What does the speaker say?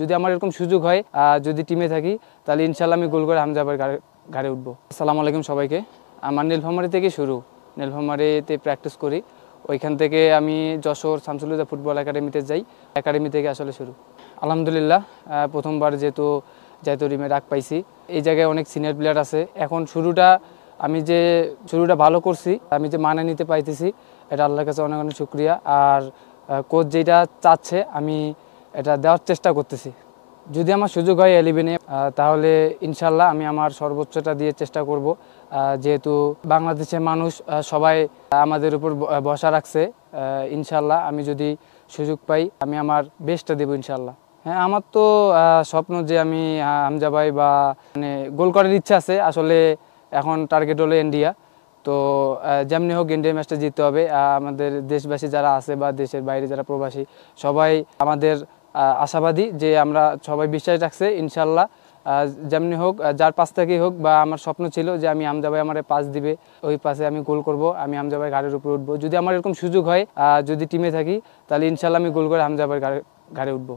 যদি আমার এরকম সুযোগ হয়, যদি টিমে থাকি, তাহলে ইনশাল্লাহ আমি গোল করে হামজা ভাইয়ের ঘাড়ে উঠবো। আসসালামু আলাইকুম সবাইকে। আমার নীলফামারী থেকে শুরু, নীলফামারীতে প্র্যাকটিস করি। ওইখান থেকে আমি যশোর শামসুল হুদা ফুটবল একাডেমিতে যাই। একাডেমি থেকে আসলে শুরু। আলহামদুলিল্লাহ, প্রথমবার যেহেতু জাতীয় টিমে ডাক পাইছি। এই জায়গায় অনেক সিনিয়র প্লেয়ার আছে। এখন শুরুটা ভালো করছি, আমি যে মানা নিতে পাইতেছি, এটা আল্লাহর কাছে অনেক অনেক শুকরিয়া। আর কোচ যেটা চাচ্ছে আমি এটা দেওয়ার চেষ্টা করতেছি। যদি আমার সুযোগ হয় 11-এ, তাহলে ইনশাল্লাহ আমি আমার সর্বোচ্চটা দিয়ে চেষ্টা করব। যেহেতু বাংলাদেশের মানুষ সবাই আমাদের উপর ভরসা রাখছে, ইনশাল্লাহ আমি যদি সুযোগ পাই আমি আমার বেস্টটা দেবো ইনশাল্লাহ। হ্যাঁ, আমার তো স্বপ্ন যে আমি হামজা ভাই বা মানে গোল করার ইচ্ছা আছে। আসলে এখন টার্গেট হলো ইন্ডিয়া। তো যেমনি হোক ইন্ডিয়া ম্যাচটা জিততে হবে। আমাদের দেশবাসী যারা আছে বা দেশের বাইরে যারা প্রবাসী, সবাই আমাদের আশাবাদী যে আমরা সবাই বিশ্বাস রাখছে ইনশাল্লাহ যেমনি হোক, যার পাস থেকেই হোক। বা আমার স্বপ্ন ছিল যে আমি হামজা ভাই আমার পাস দিবে, ওই পাসে আমি গোল করব, আমি হামজা ভাই ঘাড়ের উপরে উঠবো। যদি আমার এরকম সুযোগ হয়, যদি টিমে থাকি, তাহলে ইনশাল্লাহ আমি গোল করে হামজা ভাইয়ের ঘাড়ে উঠবো।